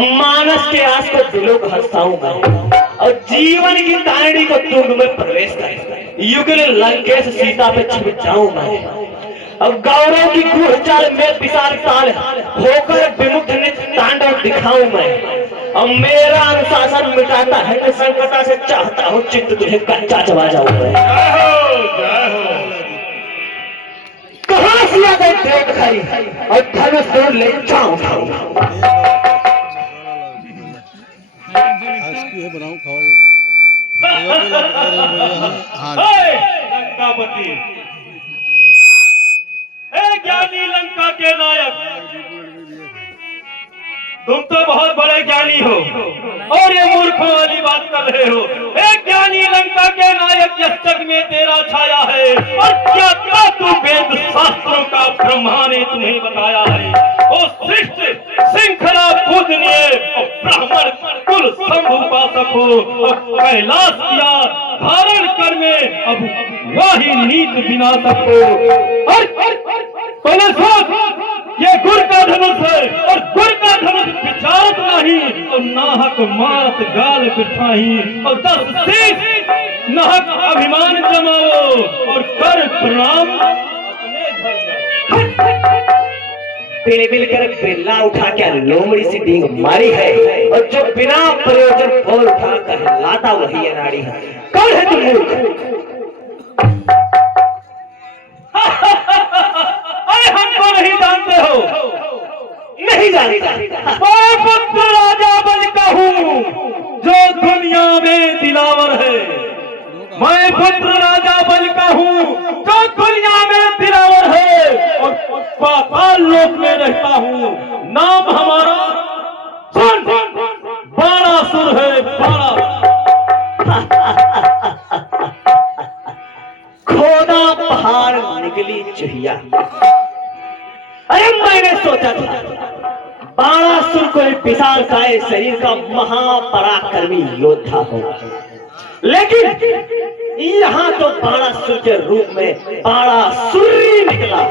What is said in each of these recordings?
मानस के आस को दिलों को हंसाऊं मैं, और जीवन की तारणी को तुंग में प्रवेश कर युगल लंकेश सीता पे छिप जाऊं मैं। अब गौरव की गूढ़ चाल में विशाल ताल होकर विमुख नित्य तांडव दिखाऊं मैं। अब मेरा अनुशासन मिटाता है कि संकटा से चाहता हूँ चित्त तुझे कच्चा चबा जाऊं मैं। कहां से आ गई देख खाई और धनुष दूर ले जाऊं लंकापति, हे ज्ञानी लंका के नायक, तुम तो बहुत बड़े ज्ञानी हो और ये मूर्खों वाली बात कर रहे हो। एक ज्ञानी लंका के नायक इस जग में तेरा छाया है, और क्या क्या तू वेद शास्त्रों का ब्रह्मा ने तुम्हें बताया है। ओ सृष्टि श्रृंखला पूजनीय और ब्राह्मण कुल शंभु उपासक हो, और कैलाश किया धारण कर में अब वही नीत विनाशक हो। और पहले सोच, ये गुर का धनुष है और गुर का धनुष विचारत नहीं, और नाहक मारत गाल बिठाही, और 10 शीश नाहक अभिमान जमाओ और कर प्रणाम तेरे मिलकर बिल्ला उठा के लोमड़ी सी डींग मारी है, और जो बिना प्रयोजन बोल उठा कर लाता वही अनाड़ी है। कौन है तुम मूर्ख? अरे हमको नहीं जानते हो? नहीं जानता। मैं पुत्र राजा बन का हूँ जो दुनिया में दिलावर है। मैं पुत्र राजा बन का हूँ जो दुनिया में दिलावर है, और पाताल लोक में रहता हूँ। नाम हमारा सुन, बाणासुर है, बाणासुर। खोदा पहाड़ निकली चुहिया। अरे मैंने सोचा था बाणासुर कोई विशाल काय शरीर का महापराक्रमी योद्धा हो, लेकिन यहाँ तो बाणासुर के रूप में बाणासुरी निकला।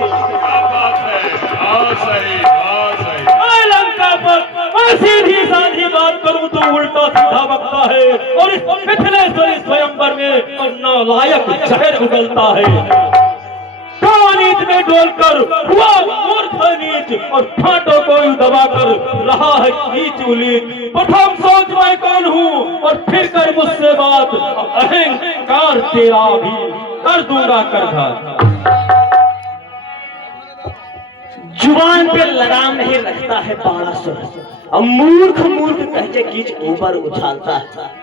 सीधी साधी बात करूं तो उल्टा सीधा बकता है, और इस पिछले स्वयंवर में नालायक जहर उगलता है। नीच में डोलकर हुआ मूर्ख नीच, और ठाटों को दबाकर रहा है नीच उलीच। प्रथम सोच मैं कौन हूँ और फिर कर मुझसे बात, अहंकार तेरा भी कर दूंगा करघात। जुबान पे लगाम नहीं रखता है बाणासुर, और मूर्ख मूर्ख कह के कीच ऊपर उछालता है।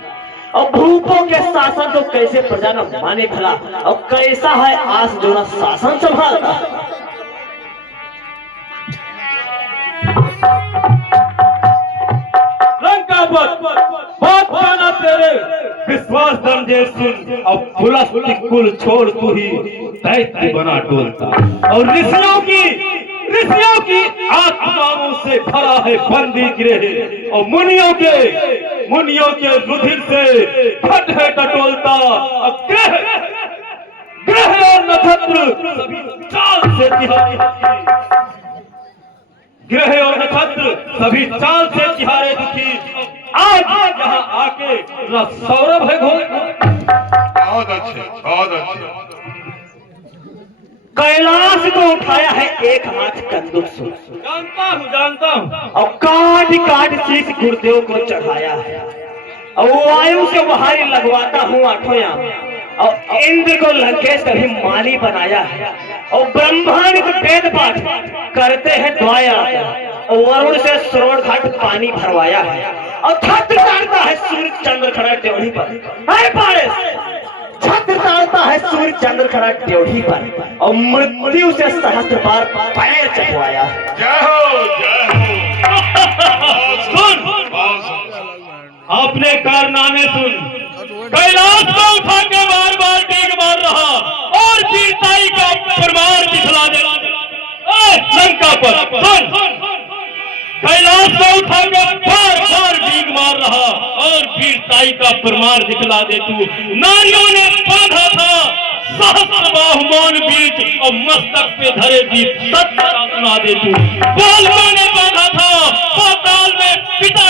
और भूपों के शासन तो कैसे प्रजा न माने भला, और कैसा है आस जो न शासन संभालता। लंकापत बात कहना तेरे विश्वास दंजे सुन, अब पुलस्त्य कुल छोड़ तू ही दैत्य बना डोलता, और ऋषियों की आत्माओं से भरा है बंदी गृह, और मुनियों के रुधिर से फट है टटोलता। ग्रह और नक्षत्र सभी चाल से तिहारे दुखी। आज यहाँ आके सौरभ है घोल। बहुत अच्छे, बहुत अच्छे। कैलाश को उठाया है एक हाथ कंदुक से, जानता हूँ, और काट काट शीश गुरुदेव को चढ़ाया है, और वायु से वहारी लगवाता हूँ आठों याम, और इंद्र को लंकेश कभी माली बनाया है, और ब्रह्मांड को वेद पाठ करते हैं द्वाया, और वरुण से सरोवर घाट पानी भरवाया है, और छत्र ताड़ता है सूर्य चंद्र खड़ा ड्योढ़ी पर। छत्र ताड़ता है सूर्य चंद्र खड़ा ड्योढ़ी पर, और मृत्यु से सहस्त्र बार पैर चढ़वाया है। जय हो, जय हो। सुन, अपने कारनामे सुन। कैलाश को उठा के बार बार टेक मार रहा, और वीरताई का प्रमाण दिखला दे। लंकापत सुन, कैलाश को उठा के बार बार डीग मार रहा, और वीरताई का प्रमाण दिखला दे तू। नारियों ने बांधा था सहस्त्र बाहुमान बीच, और मस्तक पे धरे दीप सत्य सुना दे तू। बालकों ने बांधा था पाताल में पिता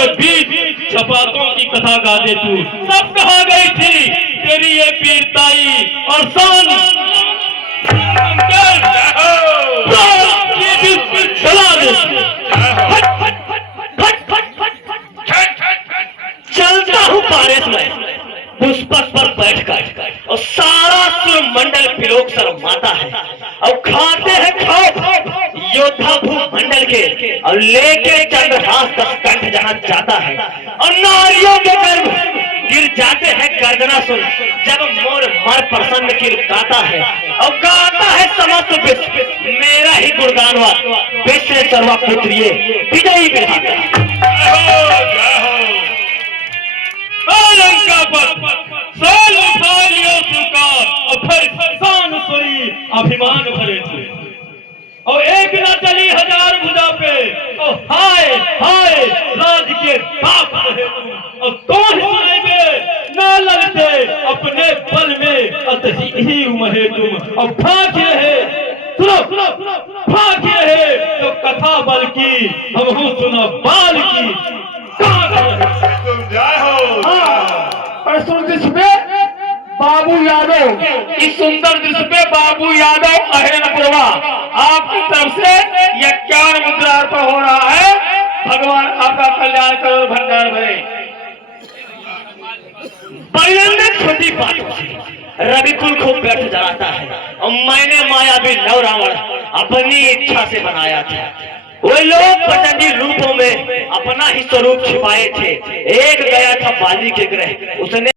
के बीच जपातों की कथा गा दे तू। सब कहा गई थी तेरी ये पीरताई और शान चला दे। चलता हूँ पारिस में पुष्पक पर बैठकर और सारा सुरमंडल पिलोक शर्माता है और खाते हैं खाओ योद्धा भूमंडल के और लेके चंद्रहास का कंठ जहां जाता है और नारियों के गर्भ गिर जाते हैं गर्जना सुन जब मोर मर प्रसन्न किरकाता है और गाता है समस्त विश्व मेरा ही गुणगानवा विश्व सर्वा पुत्रिये विजयी विधाता। लंका पर साल उठा लियो सुकार और फिर शान सोई अभिमान भरे थे और एक न चली हजार भुजा पे और हाय हाय राज के बाप रहे तुम और तुम ही सुनेंगे न लगते अपने बल में अतही ही उमहे तुम और फाके है सुनो फाके है तो कथा बल की हम हूँ सुनो बाल की तुम जय हो। और सुन दृश्य पे बाबू यादव, इस सुंदर दृश्य पे बाबू यादव अहेनपुरवा आपकी तरफ से 51 मुद्रा अर्पण हो रहा है। भगवान आपका कल्याण करो, भंडार भरे। छोटी बातों से रविकुल को व्यर्थ जलाता है और मैंने मायावी लव रावण अपनी इच्छा से बनाया था। वे लोग पतंगी रूपों में अपना ही स्वरूप छिपाए थे। एक गया था बाली के ग्रह, उसने